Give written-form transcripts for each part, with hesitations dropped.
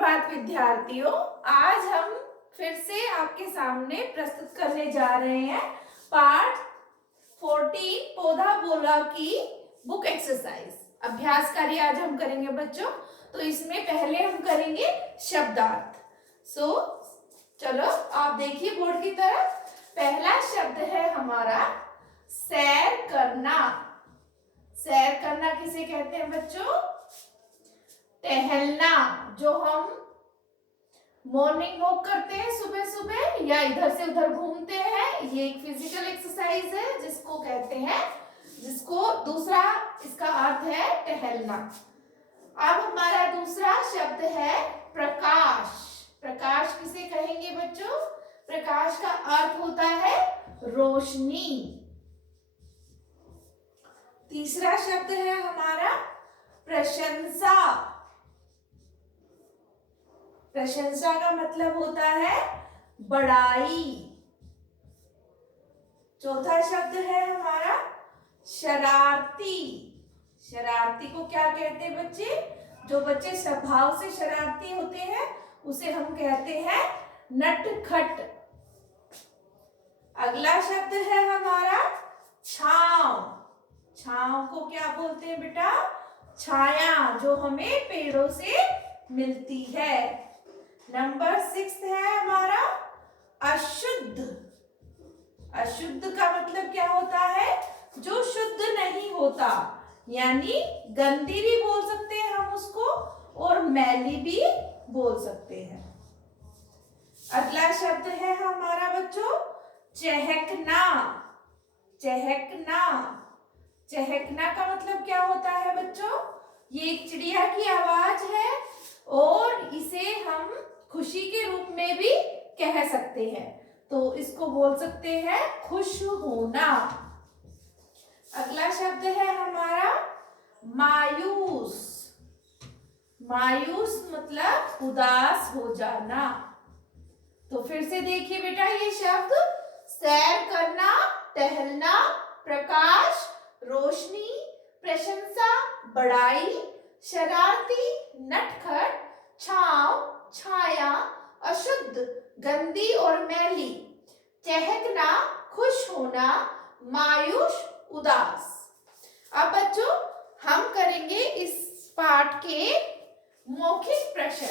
सुप्रभात विद्यार्थियों। आज हम फिर से आपके सामने प्रस्तुत करने जा रहे हैं पाठ 14 पौधा बोला की बुक एक्सरसाइज अभ्यास कार्य आज हम करेंगे बच्चों। तो इसमें पहले हम करेंगे शब्दार्थ। चलो आप देखिए बोर्ड की तरफ। पहला शब्द है हमारा सैर करना। सैर करना किसे कहते हैं बच्चों? टहलना। जो हम मॉर्निंग वॉक करते हैं सुबह सुबह या इधर से उधर घूमते हैं, ये एक फिजिकल एक्सरसाइज है जिसको कहते हैं, जिसको दूसरा इसका अर्थ है टहलना। अब हमारा दूसरा शब्द है प्रकाश। प्रकाश किसे कहेंगे बच्चों? प्रकाश का अर्थ होता है रोशनी। तीसरा शब्द है हमारा प्रशंसा। प्रशंसा का मतलब होता है बड़ाई। चौथा शब्द है हमारा शरारती। शरारती को क्या कहते हैं बच्चे? जो बच्चे स्वभाव से शरारती होते हैं उसे हम कहते हैं नटखट। अगला शब्द है हमारा छांव। छांव को क्या बोलते हैं बेटा? छाया, जो हमें पेड़ों से मिलती है। नंबर 6 है हमारा अशुद्ध। अशुद्ध का मतलब क्या होता है? जो शुद्ध नहीं होता, यानी गंदी भी बोल सकते हैं हम उसको और मैली भी बोल सकते हैं। अगला शब्द है हमारा बच्चों चहकना। चहकना। चहकना का मतलब क्या होता है बच्चों? ये एक चिड़िया की आवाज है और इसे हम खुशी के रूप में भी कह सकते हैं, तो इसको बोल सकते हैं खुश होना। अगला शब्द है हमारा मायूस। मायूस मतलब उदास हो जाना। तो फिर से देखिए बेटा, ये शब्द सैर करना, टहलना, प्रकाश, रोशनी, प्रशंसा, बड़ाई, शरारती, नटखट, छांव, छाया, अशुद्ध, गंदी और मैली, चहकना, खुश होना, मायूस, उदास। अब बच्चों हम करेंगे इस पाठ के मौखिक प्रश्न।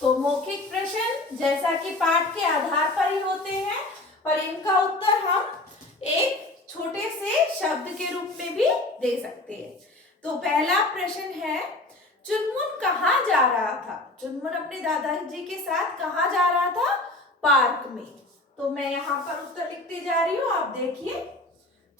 तो मौखिक प्रश्न जैसा कि पाठ के आधार पर ही होते हैं, पर इनका उत्तर हम एक छोटे से शब्द के रूप में भी दे सकते हैं। तो पहला प्रश्न है, चुनमुन कहाँ जा रहा था? चुनमुन अपने दादाजी के साथ कहाँ जा रहा था? पार्क में। तो मैं यहाँ पर उत्तर लिखती जा रही हूँ, आप देखिए।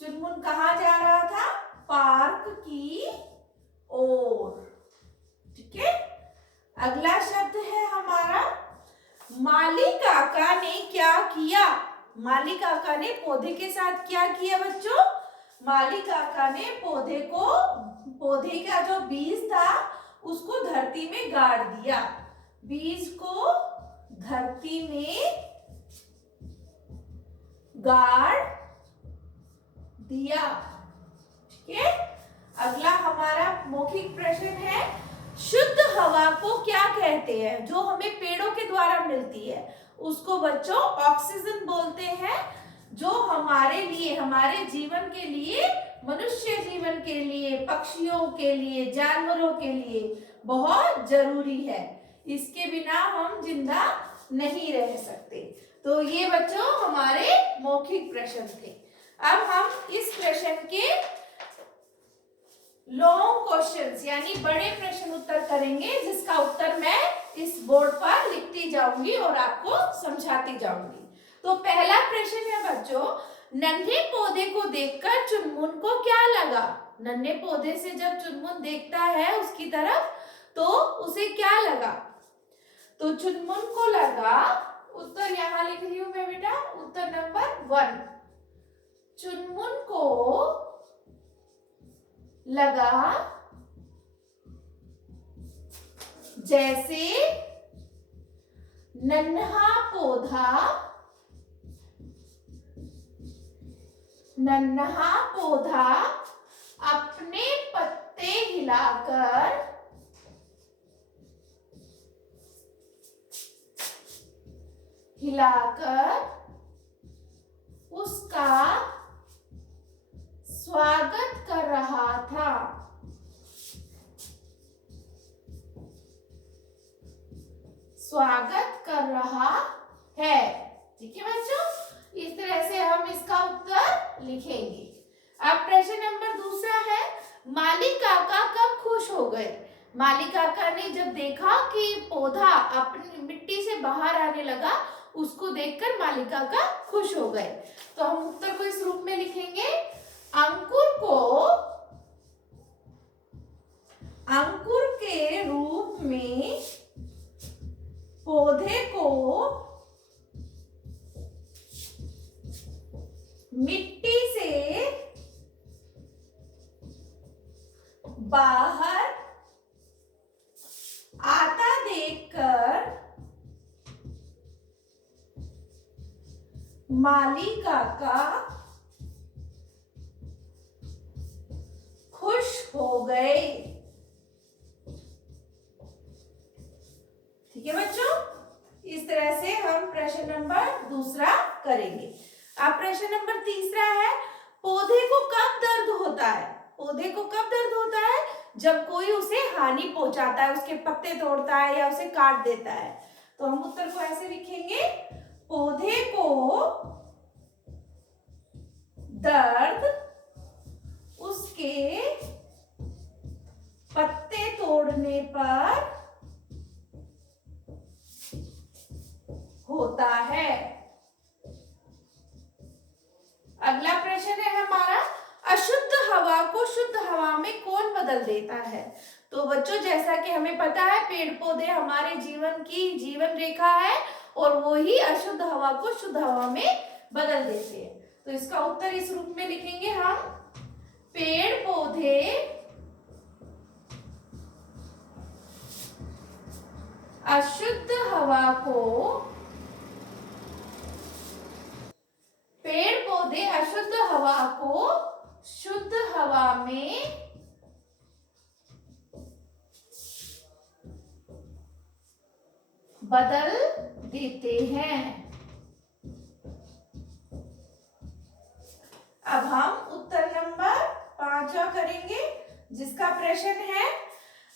चुनमुन कहाँ जा रहा था? पार्क की ओर। ठीक है। अगला शब्द है हमारा माली काका ने क्या किया? माली काका ने पौधे के साथ क्या किया बच्चों? माली काका ने पौधे का जो बीज था उसको धरती में गाड़ दिया। बीज को धरती में गाड़ दिया। ठीक है। अगला हमारा मौखिक प्रश्न है, शुद्ध हवा को क्या कहते हैं? जो हमें पेड़ों के द्वारा मिलती है उसको बच्चों ऑक्सीजन बोलते हैं, जो हमारे लिए, हमारे जीवन के लिए, मनुष्य जीवन के लिए, पक्षियों के लिए, जानवरों के लिए बहुत जरूरी है। इसके बिना हम जिंदा नहीं रह सकते। तो ये बच्चों हमारे मौखिक प्रश्न थे। अब हम इस प्रश्न के लॉन्ग क्वेश्चंस यानी बड़े प्रश्न उत्तर करेंगे, जिसका उत्तर मैं इस बोर्ड पर लिखती जाऊंगी और आपको समझाती जाऊंगी। तो पहला प्रश्न है बच्चों, नन्हे पौधे को देखकर चुनमुन को क्या लगा? नन्हे पौधे से जब चुनमुन देखता है उसकी तरफ तो उसे क्या लगा? तो चुनमुन को लगा, उत्तर यहां लिख रही हूं मैं बेटा, उत्तर नंबर 1। चुनमुन को लगा जैसे नन्हा पौधा अपने पत्ते हिलाकर उसका स्वागत कर रहा था। स्वागत कर रहा है। ठीक है बच्चों, इस तरह से हम इसका उत्तर लिखेंगे। अब प्रश्न नंबर दूसरा है, माली काका कब खुश हो गए? माली काका ने जब देखा कि पौधा अपनी मिट्टी से बाहर आने लगा, उसको देखकर माली काका खुश हो गए। तो हम उत्तर को इस रूप में लिखेंगे, अंकुर के रूप में पौधे को मिट्टी से बाहर आता देखकर माली काका खुश हो गए। ठीक है बच्चों, इस तरह से हम प्रश्न नंबर दूसरा करेंगे। अब प्रश्न नंबर तीसरा है, पौधे को कब दर्द होता है? पौधे को कब दर्द होता है? जब कोई उसे हानि पहुंचाता है, उसके पत्ते तोड़ता है या उसे काट देता है। तो हम उत्तर को ऐसे लिखेंगे, पौधे को दर्द उसके पत्ते तोड़ने पर होता है। अगला प्रश्न है हमारा, अशुद्ध हवा को शुद्ध हवा में कौन बदल देता है? तो बच्चों, जैसा कि हमें पता है, पेड़ पौधे हमारे जीवन की जीवन रेखा है और वो ही अशुद्ध हवा को शुद्ध हवा में बदल देते हैं। तो इसका उत्तर इस रूप में लिखेंगे हम, पेड़ पौधे अशुद्ध हवा को शुद्ध हवा में बदल देते हैं। अब हम उत्तर नंबर 5 करेंगे, जिसका प्रश्न है,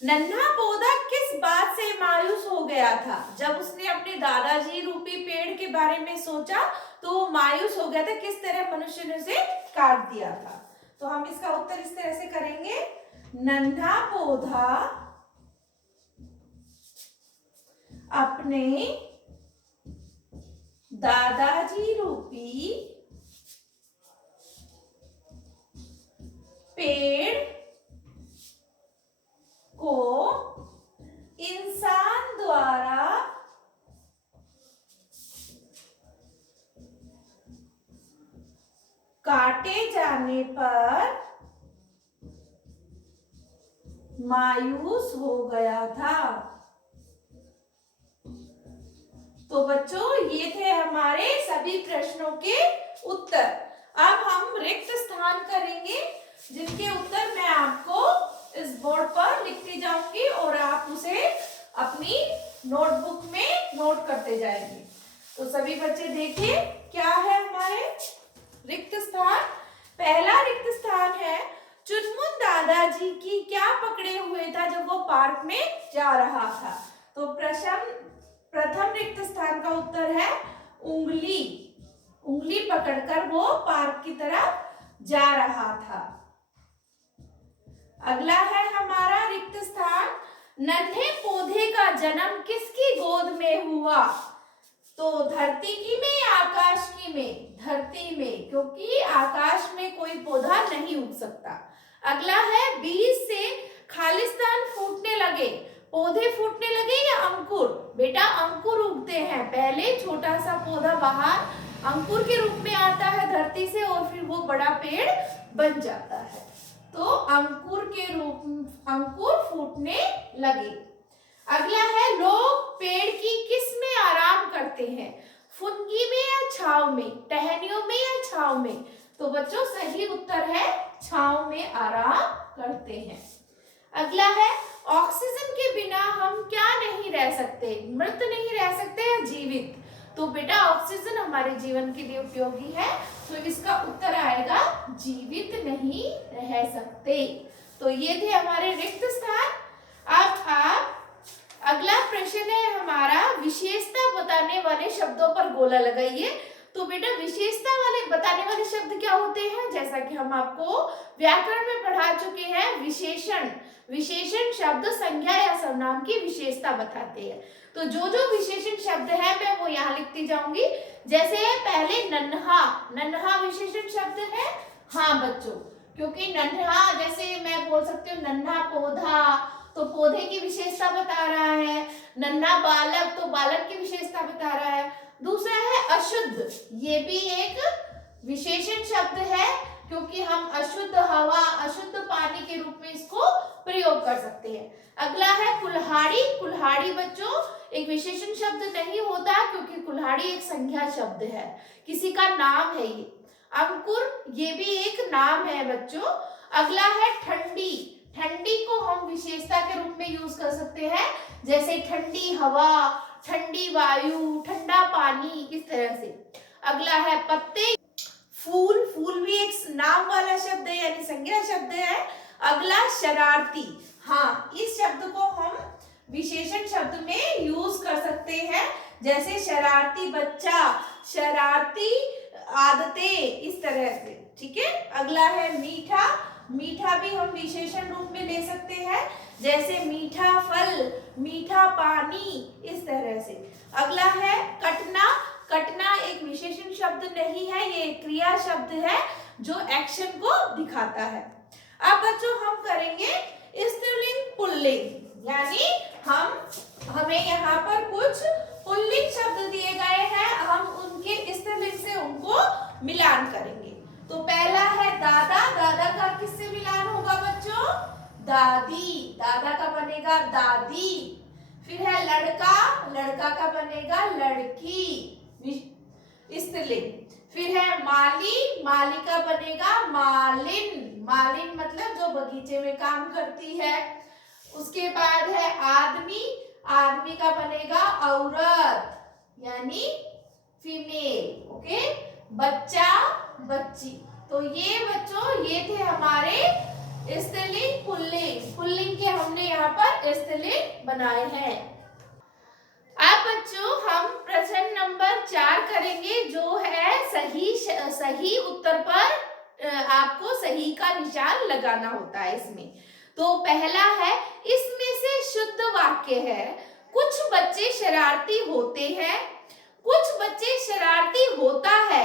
नन्हा पौधा किस बात से मायूस हो गया था? जब उसने अपने दादाजी रूपी पेड़ के बारे में सोचा तो वो मायूस हो गया था। किस तरह मनुष्य ने उसे काट दिया था? तो हम इसका उत्तर इस तरह से करेंगे, नन्हा पौधा अपने दादाजी रूपी पेड़ को इंसान द्वारा काटे जाने पर मायूस हो गया था। तो बच्चों, ये थे हमारे सभी प्रश्नों के उत्तर। अब हम रिक्त स्थान करेंगे, जिनके उत्तर मैं आपको इस बोर्ड पर लिखती जाऊंगी और आप उसे अपनी नोटबुक में नोट करते जाएंगे। तो सभी बच्चे देखिए, क्या है हमारे रिक्त स्थान। पहला रिक्त स्थान है, चुनमुन दादाजी की क्या पकड़े हुए था जब वो पार्क में जा रहा था? तो प्रथम रिक्त स्थान का उत्तर है उंगली। उंगली पकड़कर वो पार्क की तरफ जा रहा था। अगला है हमारा रिक्त स्थान, नन्हे पौधे का जन्म किसकी गोद में हुआ? तो धरती की में या आकाश की में? धरती में, क्योंकि आकाश में कोई पौधा नहीं उग सकता। अगला है, बीज से खालिस्तान फूटने लगे, पौधे फूटने लगे या अंकुर? बेटा अंकुर उगते हैं, पहले छोटा सा पौधा बाहर अंकुर के रूप में आता है धरती से और फिर वो बड़ा पेड़ बन जाता है। तो अंकुर फूटने लगे। अगला है, लोग पेड़ की किस में आराम करते हैं? फुनगी में या छांव में? टहनियों में या छांव में? तो बच्चों, सही उत्तर है छांव में आराम करते हैं। अगला है ऑक्सीजन के बिना हम क्या नहीं रह सकते, मृत नहीं रह सकते या जीवित। तो बेटा ऑक्सीजन हमारे जीवन के लिए उपयोगी है, तो इसका उत्तर आएगा जीवित नहीं रह सकते। तो ये थे हमारे रिक्त स्थान। अब आप अगला प्रश्न है हमारा, विशेषता बताने वाले शब्दों पर गोला लगाइए। तो बेटा विशेषता वाले बताने वाले शब्द क्या होते हैं, जैसा कि हम आपको व्याकरण में पढ़ा चुके हैं, विशेषण। विशेषण शब्द संज्ञा या सर्वनाम की विशेषता बताते हैं। तो जो जो विशेषण शब्द है मैं वो यहाँ लिखती जाऊंगी। जैसे पहले नन्हा, नन्हा विशेषण शब्द है। हाँ बच्चों, क्योंकि नन्हा जैसे मैं बोल सकती हूँ नन्हा पौधा, तो पौधे की विशेषता बता रहा है। नन्हा बालक, तो बालक की विशेषता बता रहा है। दूसरा है अशुद्ध, ये भी एक विशेषण शब्द है, क्योंकि हम अशुद्ध हवा, अशुद्ध पानी के रूप में इसको प्रयोग कर सकते हैं। अगला है कुल्हाड़ी। कुल्हाड़ी बच्चों एक विशेषण शब्द नहीं होता, क्योंकि कुल्हाड़ी एक संज्ञा शब्द है, किसी का नाम है ये। अंकुर, ये भी एक नाम है बच्चों। अगला है ठंडी। ठंडी को हम विशेषता के रूप में यूज कर सकते हैं, जैसे ठंडी हवा, ठंडी वायु, ठंडा पानी, इस तरह से। अगला है पत्ते। फूल, फूल भी एक नाम वाला शब्द है, यानी संज्ञा शब्द है। अगला शरारती। हाँ, इस शब्द को हम विशेषण शब्द में यूज कर सकते हैं, जैसे शरारती बच्चा, शरारती आदतें, इस तरह से। ठीक है। अगला है मीठा। मीठा भी हम विशेषण रूप में ले सकते हैं, जैसे मीठा फल, मीठा पानी, इस तरह से। अगला है कटना। कटना एक विशेषण शब्द नहीं है, ये क्रिया शब्द है जो एक्शन को दिखाता है। अब बच्चों हम करेंगे स्त्रीलिंग पुल्लिंग, यानी हमें यहाँ पर कुछ पुल्लिंग शब्द दिए गए हैं, हम उनके स्त्रीलिंग से उनको मिलान करेंगे। तो पहला है दादा। दादा का किससे मिलान होगा बच्चों? दादी। दादा का बनेगा दादी। फिर है लड़का। लड़का का बनेगा लड़की, स्त्रीलिंग। फिर है माली। माली का बनेगा मालिन। मालिन मतलब जो बगीचे में काम करती है। उसके बाद है आदमी। आदमी का बनेगा औरत, यानी फीमेल। ओके। बच्चा, बच्ची। तो ये बच्चों ये थे हमारे स्त्रीलिंग पुल्लिंग। पुल्लिंग के हमने यहाँ पर स्त्रीलिंग बनाए हैं। अब बच्चों हम प्रश्न नंबर 4 करेंगे, जो है सही उत्तर पर आपको सही का निशान लगाना होता है इसमें। तो पहला है, इसमें से शुद्ध वाक्य है, कुछ बच्चे शरारती होते हैं, कुछ बच्चे शरारती होता है,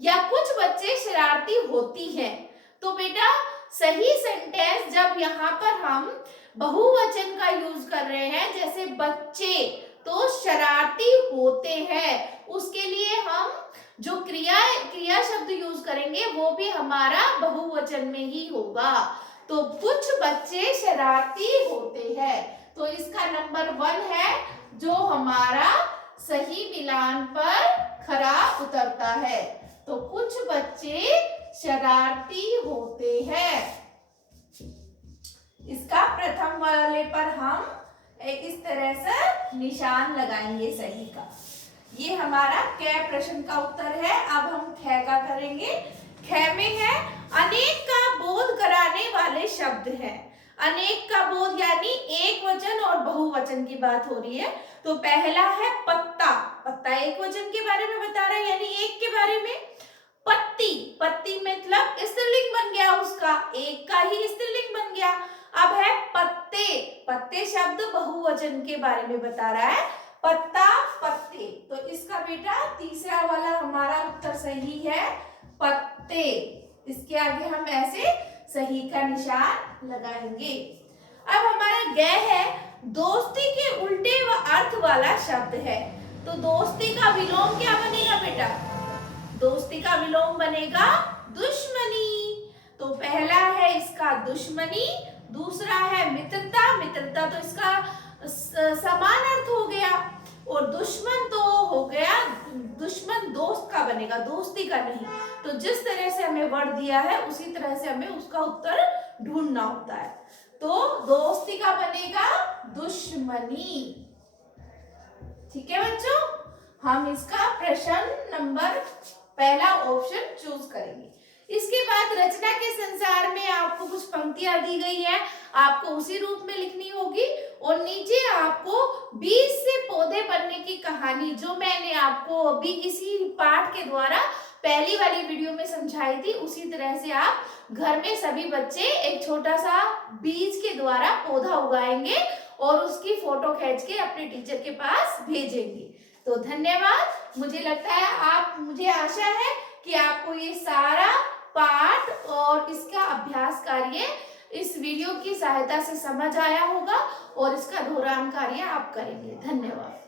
या कुछ बच्चे शरारती होती हैं। तो बेटा सही सेंटेंस जब यहाँ पर हम बहुवचन का यूज कर रहे हैं, जैसे बच्चे, तो शरारती होते हैं, उसके लिए हम जो क्रिया शब्द यूज करेंगे वो भी हमारा बहुवचन में ही होगा। तो कुछ बच्चे शरारती होते हैं, तो इसका नंबर 1 है जो हमारा सही मिलान पर खरा उतरता है। तो कुछ बच्चे शरारती होते हैं, इसका प्रथम वाले पर हम इस तरह से निशान लगाएंगे सही का। ये हमारा क प्रश्न का उत्तर है। अब हम ख का करेंगे। ख में है, अनेक का बोध कराने वाले शब्द हैं। अनेक का बोध यानी एक वचन और बहुवचन की बात हो रही है। तो पहला है पत्ता। पत्ता एक वचन के बारे में बता रहा है, यानी एक के बारे में। पत्ती, पत्ती मतलब स्त्रीलिंग बन गया, उसका एक का ही स्त्रीलिंग बन गया। अब है पत्ते। पत्ते शब्द बहुवचन के बारे में बता रहा है, पत्ता, पत्ते। तो इसका बेटा तीसरा वाला हमारा उत्तर सही है, पत्ते। इसके आगे हम ऐसे सही का निशान लगाएंगे। अब हमारा ग है, दोस्ती के उल्टे व अर्थ वाला शब्द है। तो दोस्ती का विलोम क्या बनेगा बेटा? दोस्ती का विलोम बनेगा दुश्मनी। तो पहला है इसका दुश्मनी, दूसरा है मित्रता। मित्रता तो इसका समान अर्थ हो गया, और दुश्मन तो हो गया, दुश्मन दोस्त का बनेगा, दोस्ती का नहीं। तो जिस तरह से हमें वर्ड दिया है उसी तरह से हमें उसका उत्तर ढूंढना होता है। तो दोस्ती का बनेगा दुश्मनी। ठीक है बच्चों, हम इसका प्रश्न नंबर पहला ऑप्शन चूज करेंगे। इसके बाद रचना के संसार में आपको कुछ पंक्तियां दी गई है, आपको उसी रूप में लिखनी होगी और नीचे आपको बीज से पौधे बनने की कहानी जो मैंने आपको अभी इसी पाठ के द्वारा पहली वाली वीडियो में समझाई थी, उसी तरह से आप घर में सभी बच्चे एक छोटा सा बीज के द्वारा पौधा उगाएंगे और उसकी फोटो खींच के अपने टीचर के पास भेजेंगे। तो धन्यवाद। मुझे लगता है मुझे आशा है कि आपको ये सारा पाठ और इसका अभ्यास कार्य इस वीडियो की सहायता से समझ आया होगा और इसका दोहरान कार्य आप करेंगे। धन्यवाद।